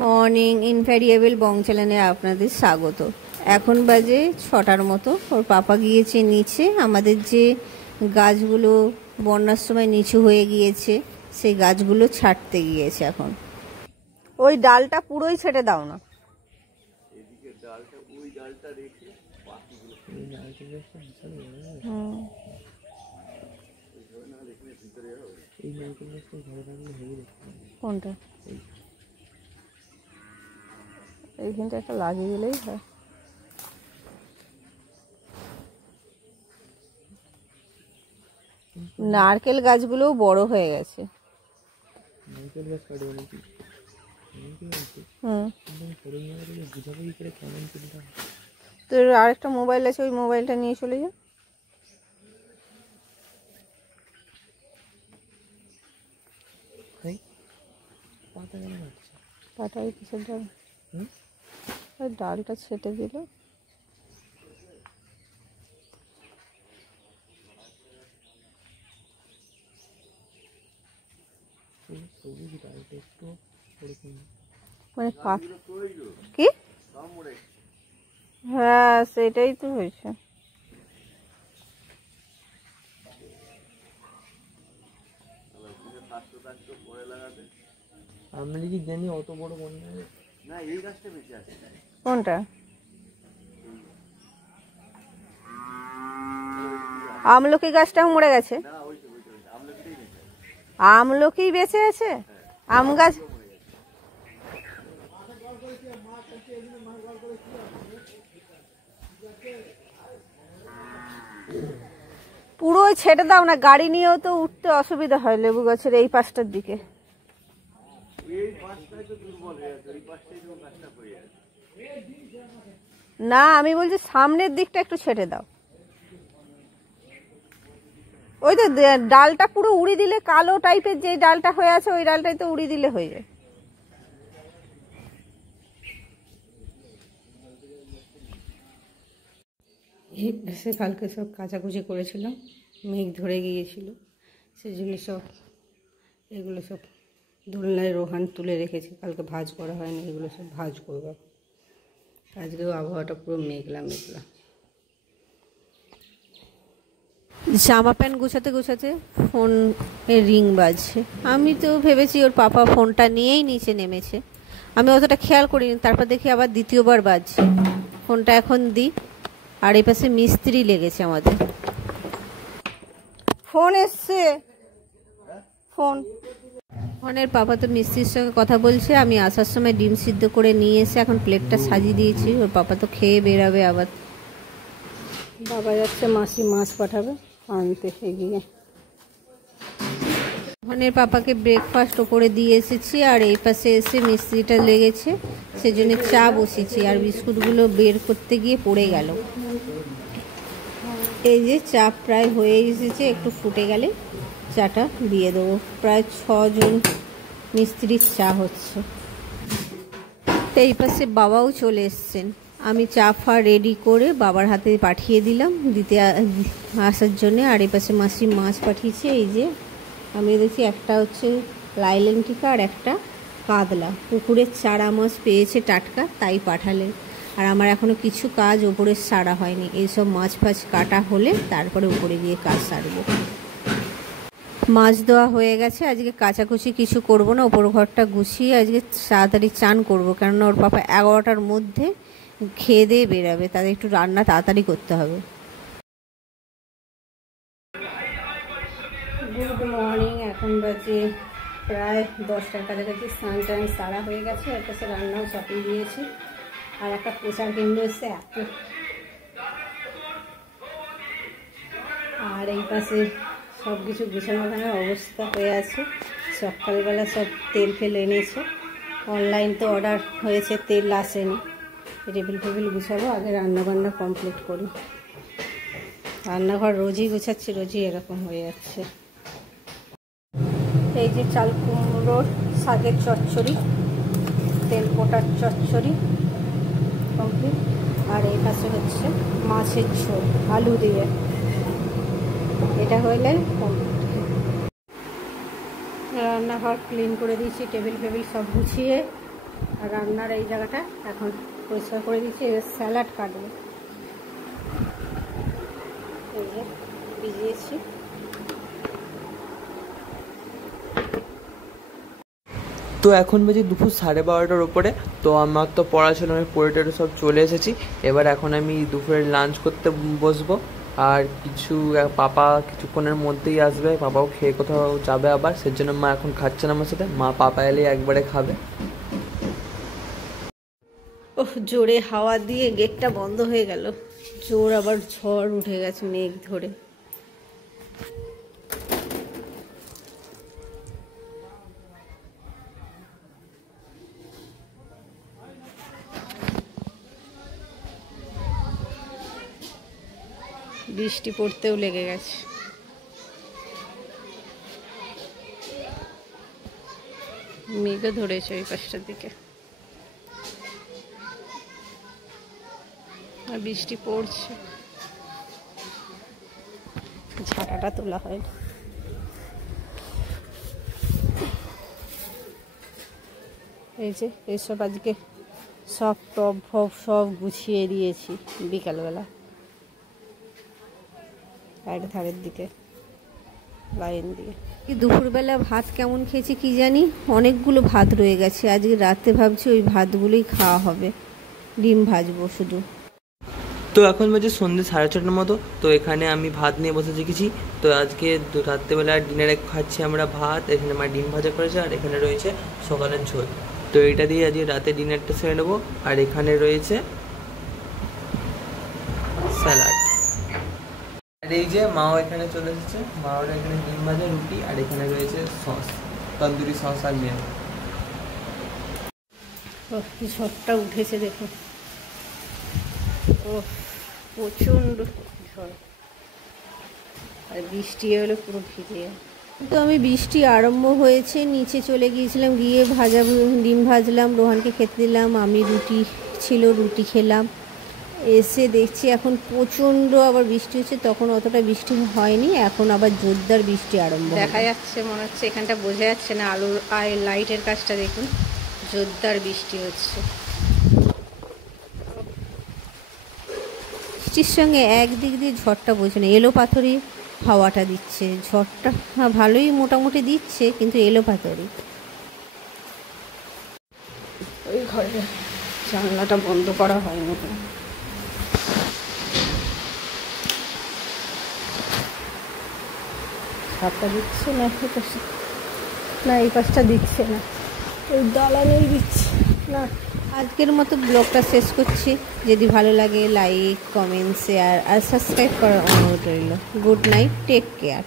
Morning invariable বং চ্যানেলে আপনাদের স্বাগত। এখন বাজে 6টার মতো। ওর পাপা গিয়েছে নিচে, আমাদের যে গাছগুলো বন্যার সময় নিচু হয়ে গিয়েছে সেই গাছগুলো ছাঁটতে গিয়েছে। এখন ওই ডালটা পুরোই ছেটে দাও না। কোনটা? এইখানটা একটা লাগিয়ে দিলেই হয়। নারকেল গাছগুলোও বড় হয়ে গেছে। তোর আরেকটা মোবাইল আছে, ওই মোবাইলটা নিয়ে চলে যা। পাটাই কিসের ডাল? ওই ডালটা ছেটে দিল। মানে কি? হ্যাঁ, সেটাই তো হয়েছে। আমরা কি জানি অত বড় বন্যা না? এই গাছটা বেঁচে আছে। কোনটা? আমলকি গাছটাও মরে গেছে। আমলকি বেঁচে আছে, আম গাছ পুরোই ছেটে দাও না, গাড়ি নিয়েও তো উঠতে অসুবিধা হয় লেবু গাছের এই পাশটার দিকে। না, আমি বলছি সামনের দিকটা একটু ছেটে দাও। ওই তো ডালটা পুরো উড়ি দিলে, কালো টাইপের যে ডালটা হয়ে আছে ওই ডালটাই তো উড়ি দিলে হয়ে যায়। সে কালকে সব কাচাকুচি করেছিলাম, মেঘ ধরে গিয়েছিল, সেই জন্য সব এগুলো সব দোলনায় রোহান তুলে রেখেছি। কালকে ভাঁজ করা হয়নি, এগুলো সব ভাঁজ করবো। আজকেও আবহাওয়াটা পুরো মেঘলা মেঘলা। জামা প্যান্ট গুছাতে গুছাতে ফোনের রিং বাজছে। আমি তো ভেবেছি ওর পাপা ফোনটা নিয়েই নিচে নেমেছে, আমি অতটা খেয়াল করিনি। তারপর দেখি আবার দ্বিতীয়বার বাজছে। ফোনটা এখন দিই। আর এই পাশে মিস্ত্রি লেগেছে আমাদের। ফোন এসছে, ফোনের পাপা তো মিস্ত্রির সঙ্গে কথা বলছে। আমি আসার সময় ডিম সিদ্ধ করে নিয়ে এসে এখন প্লেটটা সাজিয়ে দিয়েছি। ওর পাপা তো খেয়ে বেরাবে। আবার বাবা যাচ্ছে, মাসি মাছ পাঠাবে আনতে এগিয়ে। ফোনের পাপাকে ব্রেকফাস্ট ওপরে দিয়ে এসেছি, আর এই পাশে এসে মিস্ত্রিটা লেগেছে, সেজন্য চা বসিয়েছি। আর বিস্কুটগুলো বের করতে গিয়ে পড়ে গেল। এই যে চা প্রায় হয়ে এসেছে, একটু ফুটে গেলে চাটা দিয়ে দেবো। প্রায় 6 জন মিস্ত্রির চা হচ্ছে। এই পাশে বাবাও চলে এসছেন। আমি চা ফা রেডি করে বাবার হাতে পাঠিয়ে দিলাম দিতে আসার জন্যে। আর এই পাশে মাসি মাছ পাঠিয়েছে। এই যে আমি দেখছি একটা হচ্ছে লাইলেন্টিকা আর একটা কাতলা। পুকুরের চারা মাছ পেয়েছে টাটকা, তাই পাঠালেন। আর আমার এখনও কিছু কাজ ওপরে সারা হয়নি। এইসব মাছ ফাছ কাটা হলে তারপরে উপরে গিয়ে কাজ সারবো। মাছ দেওয়া হয়ে গেছে। আজকে কাচাকুচি কিছু করব না, ওপর ঘরটা গুছিয়ে আজকে তাড়াতাড়ি চান করবো। কেননা ওর পাপা 11টার মধ্যে খেয়ে দিয়ে বেরাবে, তাদের একটু রান্না তাড়াতাড়ি করতে হবে। Good morning. এখন বাজে প্রায় 10টার কাছাকাছি। স্নান টান সারা হয়ে গেছে। এর কাছে রান্নাও চাপিয়ে দিয়েছি। আর একটা প্রচার কেন্দ্র এসছে এত। আর এই পাশে সব কিছু গুছানো গাছানোর অবস্থা হয়ে আছে। সকালবেলা সব তেল ফেল এনেছে, অনলাইন তো অর্ডার হয়েছে, তেল আসেনি। টেবিল ফেবিল গুছাবো, আগে রান্নাবান্না কমপ্লিট করি। রান্নাঘর রোজই গুছাচ্ছি, রোজই এরকম হয়ে যাচ্ছে। এই যে চাল কুমড়োর শাকের চচ্চড়ি, তেল পোটার চচ্চড়ি কমপ্লিট। আর এই পাশে হচ্ছে মাছের ঝোল আলু দিয়ে। এটা হইলে রান্নাঘর ক্লিন করে দিয়েছি, টেবিল ফেবিল সব গুছিয়ে আর রান্নার এই জায়গাটা এখন পরিষ্কার করে দিচ্ছি, স্যালাড কাটবো। এই যে ভিজিয়েছি। তো এখন বাজে দুপুর 12:30টার ওপরে। তো আমার তো পড়া ছিল, আমি পড়ে সব চলে এসেছি। এবার এখন আমি দুপুরে লাঞ্চ করতে বসবো। আর পাপা কিছুক্ষণের মধ্যেই আসবে, পাপাও খেয়ে কোথাও যাবে আবার, সেজন্য মা এখন খাচ্ছে না আমার সাথে। মা পাপা এলে একবারে খাবে। ওহ, জোরে হাওয়া দিয়ে গেটটা বন্ধ হয়ে গেল। জোর আবার ঝড় উঠে গেছে মেঘ ধরে। বৃষ্টি পড়তেও লেগে গেছে। মেঘও ধরেছে ওই পাশটার দিকে, আর বৃষ্টি পড়ছে। ঝাঁটাটা তোলা হয় না। এই যে এসব আজকে সব টব ফব সব গুছিয়ে দিয়েছি বিকালবেলা। বাইরে ধারের দিকে লাইন দিয়ে। দুপুরবেলা ভাত কেমন খেয়েছি কি জানি, অনেকগুলো ভাত রয়ে গেছে। আজকে রাতে ভাবছি ওই ভাতগুলোই খাওয়া হবে, ডিম ভাজবো শুধু। তো এখন বাজে সন্ধ্যে 6:30টার মতো। তো এখানে আমি ভাত নিয়ে বসে শিখেছি। তো আজকে রাত্রেবেলা ডিনারে খাচ্ছি আমরা ভাত। এখানে আমার ডিম ভাজা করেছে, আর এখানে রয়েছে সকালের ঝোল। তো এটা দিয়ে আজকে রাতে ডিনারটা সেরে নেবো। আর এখানে রয়েছে স্যালাড। আর এই যে মাও এখানে চলে এসেছে, মাও এখানে ডিম ভাজা, রুটি, আর এখানে রয়েছে সস, তন্দুরি সস আর মেয়ো। কি ঝড়টা উঠেছে দেখো। ও প্রচণ্ড ঝড়, আর বৃষ্টি হলে পুরো ভিজে। তো আমি বৃষ্টি আরম্ভ হয়েছে নিচে চলে গিয়েছিলাম, গিয়ে ডিম ভাজলাম, রোহানকে খেতে দিলাম, আমি রুটি ছিল রুটি খেলাম। এসে দেখছি এখন প্রচণ্ড আবার বৃষ্টি হচ্ছে। তখন অতটা বৃষ্টি হয়নি, এখন আবার জোরদার বৃষ্টি আরম্ভ দেখা যাচ্ছে। মনে হচ্ছে এখানটা বোঝা যাচ্ছে না, আলোর লাইটের কাজটা দেখুন, জোরদার বৃষ্টি হচ্ছে। বৃষ্টির সঙ্গে একদিক দিয়ে ঝড়টা বোঝে না, এলো পাথরি হাওয়াটা দিচ্ছে। ঝড়টা ভালোই মোটামুটি দিচ্ছে, কিন্তু এলো পাথরি। ওই ঘরে জানলাটা বন্ধ করা হয়নি। ছাদটা দিচ্ছে না, না এই পাশটা দিচ্ছে না, ওই দালানেই দিচ্ছে না। আজকের মতো ব্লগটা শেষ করছি। যদি ভালো লাগে লাইক, কমেন্ট, শেয়ার আর সাবস্ক্রাইব করার অনুরোধ রইল। Good night, take care.